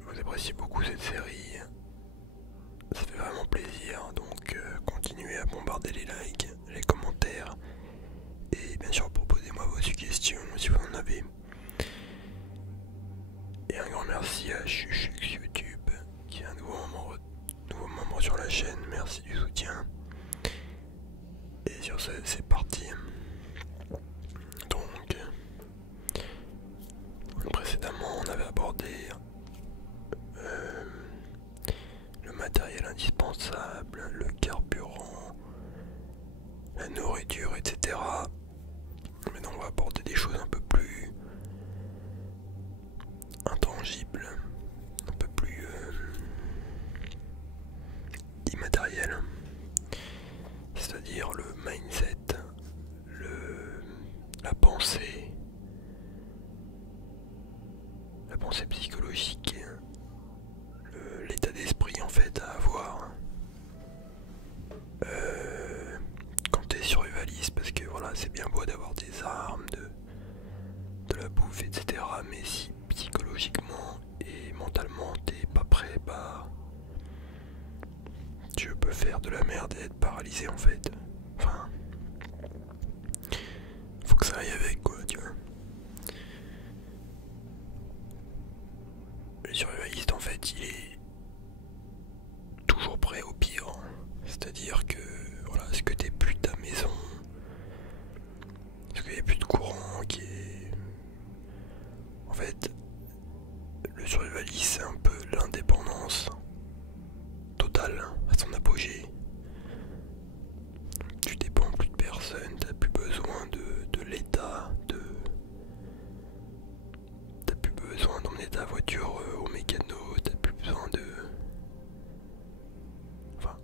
vous appréciez beaucoup cette série, ça fait vraiment plaisir, donc continuez à bombarder les likes, les commentaires, et bien sûr proposez-moi vos suggestions si vous en avez. Et un grand merci à Chuchux YouTube, qui est un nouveau membre sur la chaîne, merci du soutien. Et sur ce, c'est parti. Donc, précédemment, on avait abordé le matériel indispensable, le carburant, la nourriture, etc. Maintenant, on va aborder des choses un peu plus intangibles, un peu plus immatérielles, c'est-à-dire le mindset, la pensée psychologique, l'état d'esprit en fait à avoir quand t'es survivaliste, parce que voilà, c'est bien beau d'avoir des armes, de la bouffe, etc. Mais si psychologiquement et mentalement t'es pas prêt, bah tu peux faire de la merde et être paralysé en fait. Enfin, faut que ça aille avec quoi, tu vois. Le survivaliste en fait il est toujours prêt au pire. C'est-à-dire que voilà, est-ce que t'es plus de ta maison, est-ce qu'il n'y a plus de courant qui est... En fait, le survivaliste c'est un peu l'indépendance totale à son apogée. Tu dépends plus de personne, t'as plus besoin de l'État, t'as plus besoin d'emmener ta voiture au mécano, t'as plus besoin de... Enfin...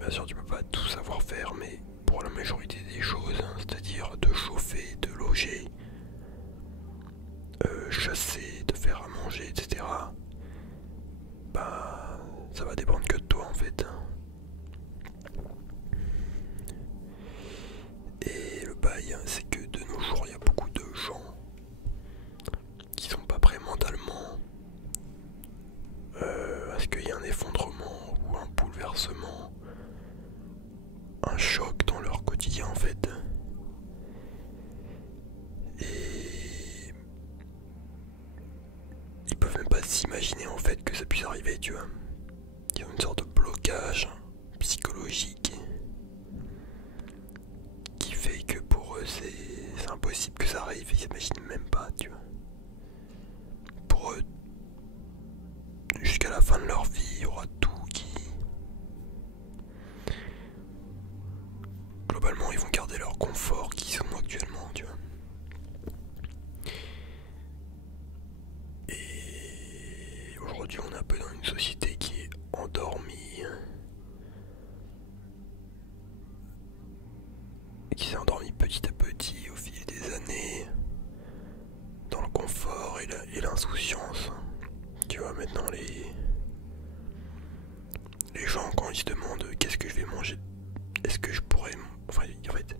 Bien sûr tu peux pas tout savoir faire, mais pour la majorité des choses, hein, c'est-à-dire te chauffer, te loger, chasser, te faire à manger, etc. Bah ça va dépendre que de toi en fait. Et le bail, c'est que de nos jours, il y a beaucoup de gens qui sont pas prêts mentalement à ce qu'il y ait un effondrement ou un bouleversement, un choc dans leur quotidien en fait. Et ils peuvent même pas s'imaginer en fait que ça puisse arriver, tu vois. Il y a une sorte de blocage psychologique qui fait que pour eux c'est impossible que ça arrive, ils s'imaginent même pas, tu vois. Pour eux, jusqu'à la fin de leur vie, il y aura tout qui... Globalement, ils vont garder leur confort qui sont actuellement, tu vois. Et aujourd'hui, on est un peu dans une société qui est endormie, qui s'est endormie petit à petit au fil des années, dans le confort et l'insouciance. Tu vois, maintenant les gens, quand ils se demandent qu'est-ce que je vais manger, est-ce que je pourrais... Enfin, en fait,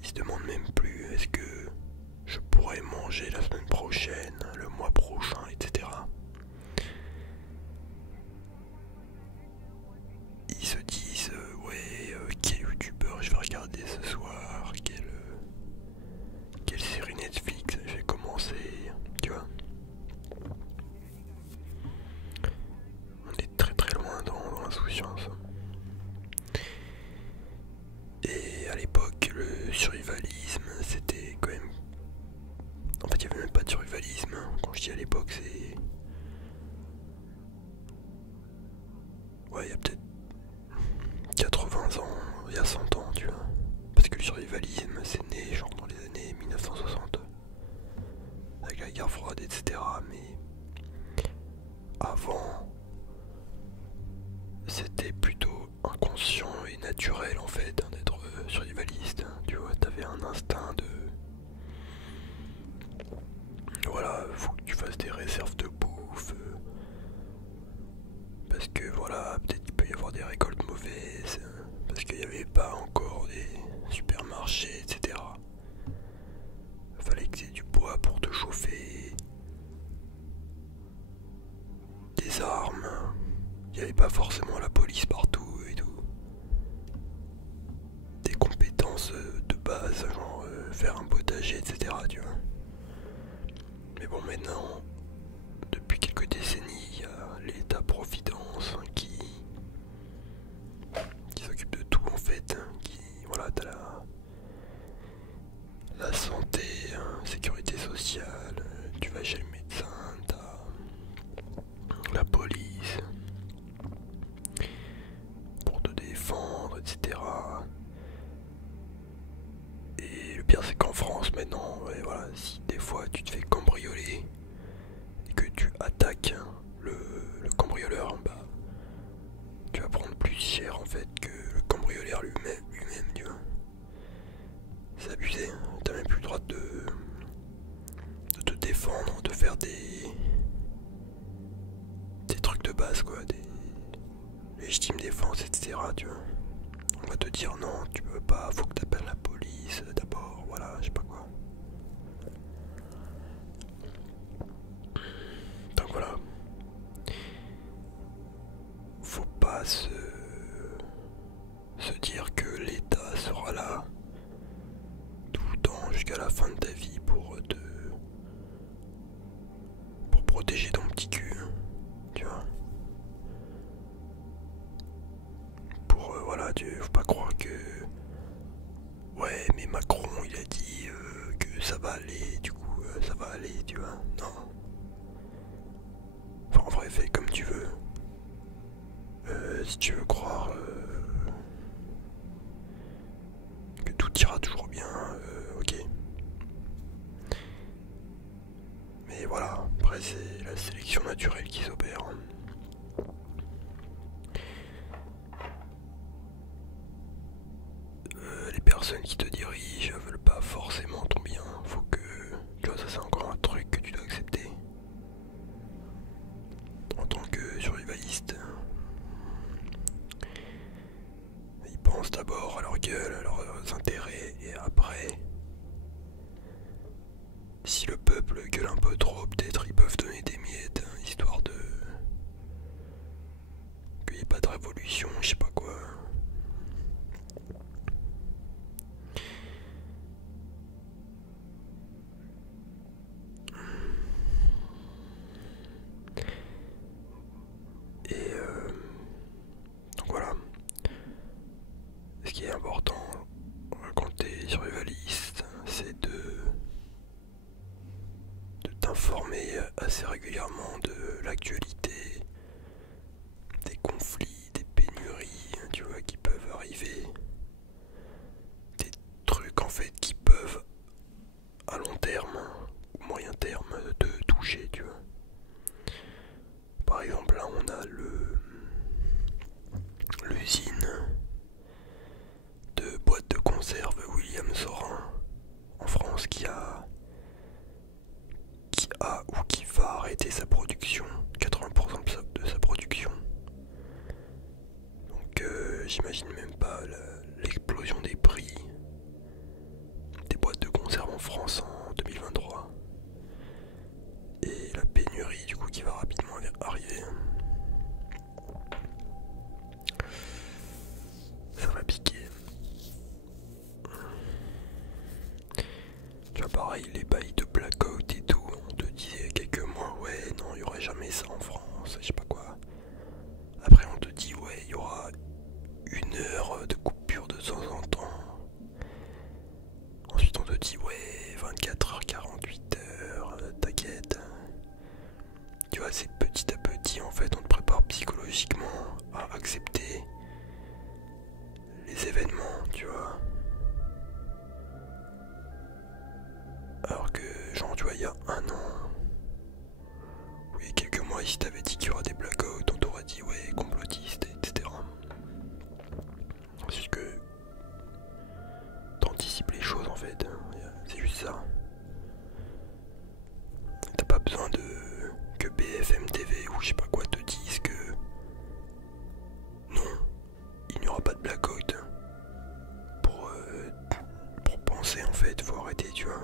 ils se demandent même plus est-ce que je pourrais manger la semaine prochaine, le mois prochain, etc. Ils se disent ouais, quel youtubeur je vais regarder ce soir, quelle série Netflix je vais commencer, tu vois. On est très très loin dans l'insouciance. Et à l'époque, le survivalisme, c'était quand même... En fait, il n'y avait même pas de survivalisme. Quand je dis à l'époque, c'est... Ouais, il y a peut-être 80 ans, il y a 100 ans, tu vois. Parce que le survivalisme, c'est né genre dans les années 1960. Avec la guerre froide, etc. Mais... Avant... C'était plutôt inconscient et naturel en fait, hein, d'être survivaliste, hein, tu vois, t'avais un instinct de... Voilà, faut que tu fasses des réserves de bouffe, parce que voilà, peut-être qu'il peut y avoir des récoltes mauvaises, parce qu'il n'y avait pas encore des supermarchés, etc. Fallait que tu aies du bois pour te chauffer, et pas forcément la police partout et tout. Des compétences de base, genre faire un potager, etc. Tu vois. Mais bon, maintenant, depuis quelques décennies, il y a l'État-providence qui s'occupe de tout en fait. Voilà, t'as la santé, sécurité sociale, tu vas chez le médecin, t'as la police pour te défendre, etc. Et le pire c'est qu'en France maintenant, ouais, voilà, si des fois tu te fais cambrioler et que tu attaques le cambrioleur, bah tu vas prendre plus cher en fait que le cambrioleur lui-même, tu vois. C'est abusé, hein. T'as même plus le droit de te défendre, de faire des trucs de base quoi, des légitimes défense, etc. Tu vois. On va te dire non, tu peux pas, faut que t'appelles la police d'abord, voilà, je sais pas quoi. Donc voilà. Faut pas se dire que l'État sera là tout le temps jusqu'à la fin de ta vie pour protéger ton petit cul, hein, tu vois. Voilà, faut pas croire que ouais mais Macron il a dit que ça va aller, du coup ça va aller, tu vois. Non. Enfin en vrai fais comme tu veux. Si tu veux croire que tout ira toujours bien, ok. Mais voilà, après c'est la sélection naturelle qui s'opère. Les personnes qui te dirigent veulent pas forcément ton bien. Faut que, tu vois, ça c'est encore un truc que tu dois accepter en tant que survivaliste. Ils pensent d'abord à leur gueule, à leurs intérêts, et après, si le peuple gueule un peu trop, peut-être ils peuvent donner des miettes, hein, histoire de qu'il n'y ait pas de révolution, je sais pas quoi. Et donc voilà. Ce qui est important quand t'es survivaliste, c'est de t'informer assez régulièrement de l'actualité, des conflits, des pénuries, tu vois, qui peuvent arriver, des trucs en fait qui peuvent à long terme ou moyen terme te toucher, tu vois. Par exemple là on a l'usine de boîtes de conserve William Sorin en France qui a ou qui va arrêter sa production, 80% de sa production. Donc j'imagine même pas l'explosion des prix des boîtes de conserve en France en 2023. Et la pénurie du coup qui va rapidement arriver. Ça va piquer. Tu vois pareil les bails de blackout et tout, on te disait il y a quelques mois ouais non il y aurait jamais ça en France, je sais pas quoi. Après on te dit ouais il y aura 1 heure de coupure de temps en temps. Ensuite on te dit ouais 24 heures, 48 heures, t'inquiète. Tu vois c'est petit à petit en fait on te prépare psychologiquement à accepter les événements, tu vois. Alors que genre tu vois il y a 1 an ou il y a quelques mois si t'avais dit qu'il y aura des blackouts on t'aurait dit ouais complotiste etc. C'est juste que t'anticipes les choses en fait, c'est juste ça. T'as pas besoin que BFM TV ou je sais pas quoi te dise que non, il n'y aura pas de blackout. Pour penser en fait, faut arrêter tu vois.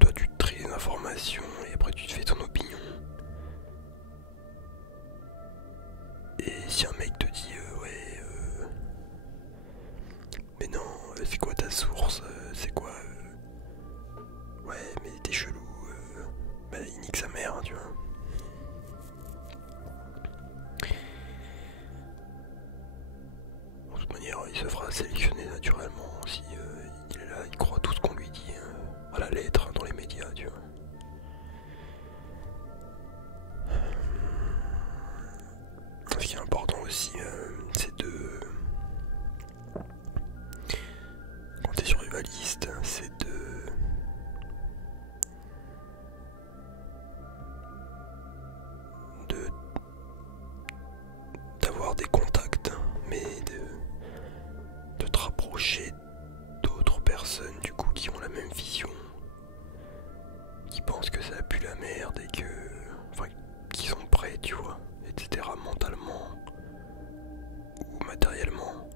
Toi tu te tries les informations et après tu te fais ton opinion. personnes du coup qui ont la même vision, qui pensent que ça a pu la merde et que... Enfin, qui sont prêts, tu vois, etc. mentalement ou matériellement.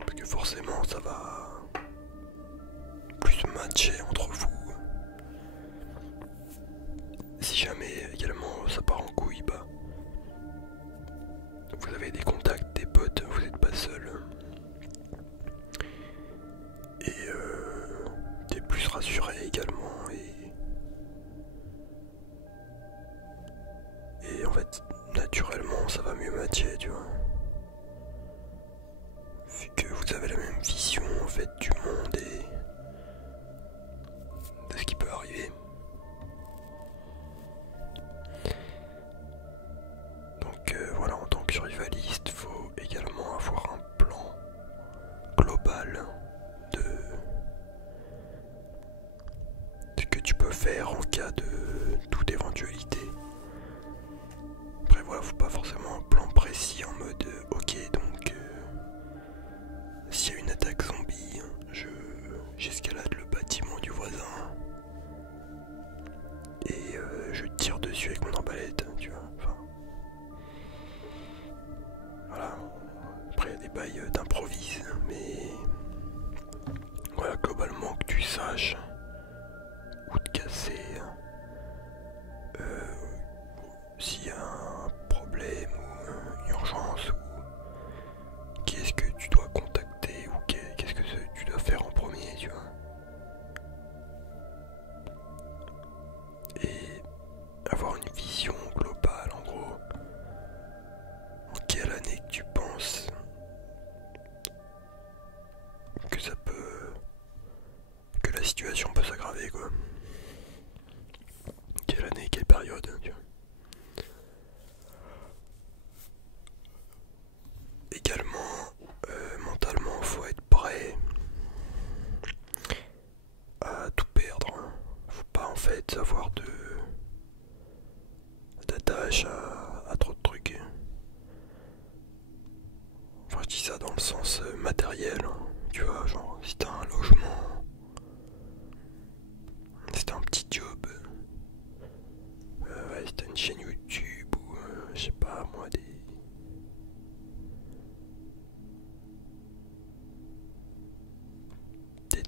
Parce que forcément ça va plus matcher entre vous. Si jamais également ça part en couille, bah vous avez des contacts, des potes, vous n'êtes pas seul. Et t'es plus rassuré également. Et en fait, naturellement, ça va mieux matcher, tu vois. Vu que vous avez la même vision en fait du monde et de ce qui peut arriver. Donc voilà, en tant que survivaliste, faut également avoir un plan global de ce que tu peux faire en cas de toute éventualité. Après voilà, faut pas forcément un plan précis en mode ok, donc s'il y a une attaque zombie, j'escalade le bâtiment du voisin et je tire dessus avec mon arbalète, tu vois. Enfin, voilà. Après il y a des bails d'improvise, mais voilà, globalement que tu saches où te casser s'il y a un problème ou une urgence ou qui est-ce que tu dois contacter ou qu'est-ce que tu dois faire en premier, tu vois. Et avoir une vision globale en gros. En quelle année que tu penses que ça peut... que la situation peut s'aggraver, quoi. Quelle année, quelle période, tu vois. Également, mentalement, faut être prêt à tout perdre. Faut pas en fait avoir d'attache à trop de trucs. Enfin, je dis ça dans le sens matériel, hein. Tu vois, genre si t'as un logement, si t'as un petit job, ouais, si t'as une chaîne YouTube ou je sais pas moi, des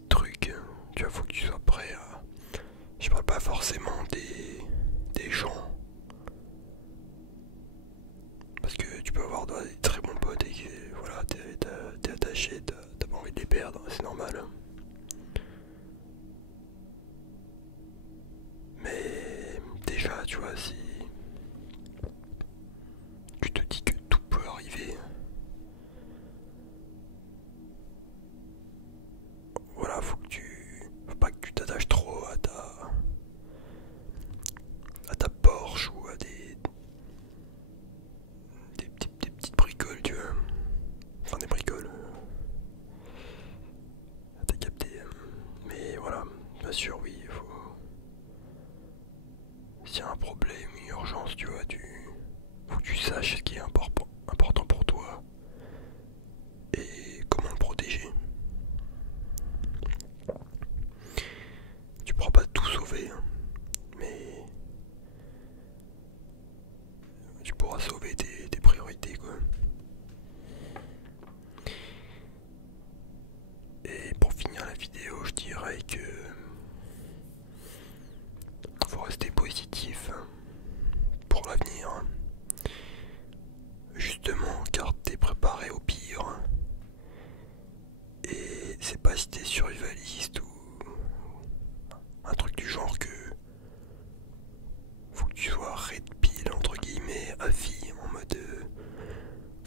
trucs, tu vois, faut que tu sois prêt à... Je parle pas forcément des gens, parce que tu peux avoir des très bons potes et que voilà, t'es attaché, t'as pas envie de les perdre, c'est normal. Mais déjà, tu vois, si tu te dis que tout peut arriver, voilà, faut pas que tu t'attaches trop à ta Porsche ou à des petites bricoles, tu vois. Enfin, des bricoles. T'as capté. Mais voilà, bien sûr, oui, il faut... S'il y a un problème, une urgence, tu vois, faut que tu saches ce qui est important pour toi et comment le protéger. Tu pourras pas tout sauver, hein, mais tu pourras sauver tes priorités, quoi. Et pour finir la vidéo, je dirais que faut rester positif pour l'avenir. Justement, car t'es préparé au pire. Et c'est pas si t'es survivaliste ou un truc du genre que faut que tu sois red pill entre guillemets à vie en mode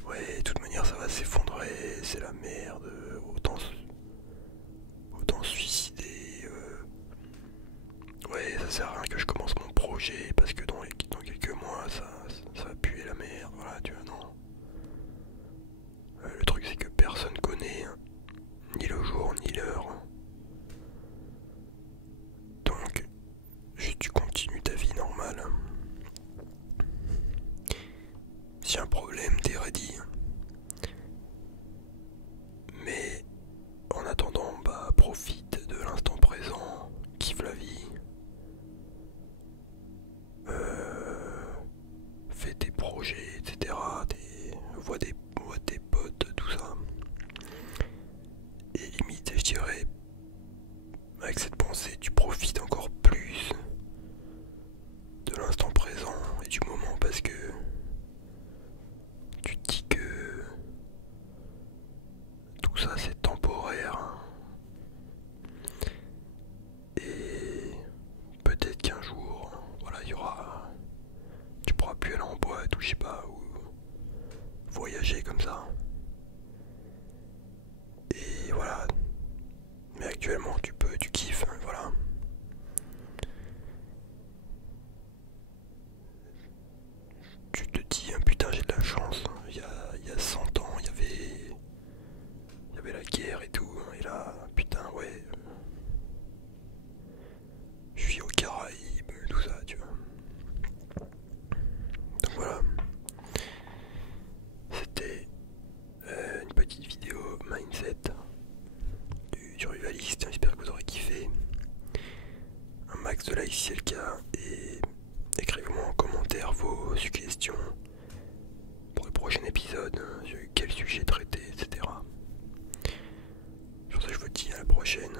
ouais, de toute manière ça va s'effondrer, c'est la merde, autant se suicider, ouais, ça sert à rien que je commence mon projet parce que dans quelques mois ça va puer la merde, voilà, tu vois, non. Le truc c'est que personne connaît ni le jour ni l'heure dirais, avec cette pensée, tu profites encore plus de l'instant présent et du moment parce que tu te dis que tout ça c'est temporaire et peut-être qu'un jour, voilà, il y aura, tu pourras plus aller en boîte ou je sais pas, ou voyager comme ça. Et voilà, mais actuellement tu kiffes, hein, voilà. Tu te dis, hein, putain, j'ai de la chance. Il y a 100 ans, il y avait la guerre et tout. Et là, putain, ouais. Je suis aux Caraïbes, tout ça, tu vois. Donc voilà. C'était une petite vidéo mindset du rivaliste. J'espère que vous aurez kiffé. Un max de likes si c'est le cas. Et écrivez-moi en commentaire vos suggestions pour le prochain épisode, sur quel sujet traiter, etc. Sur ça, je vous dis à la prochaine.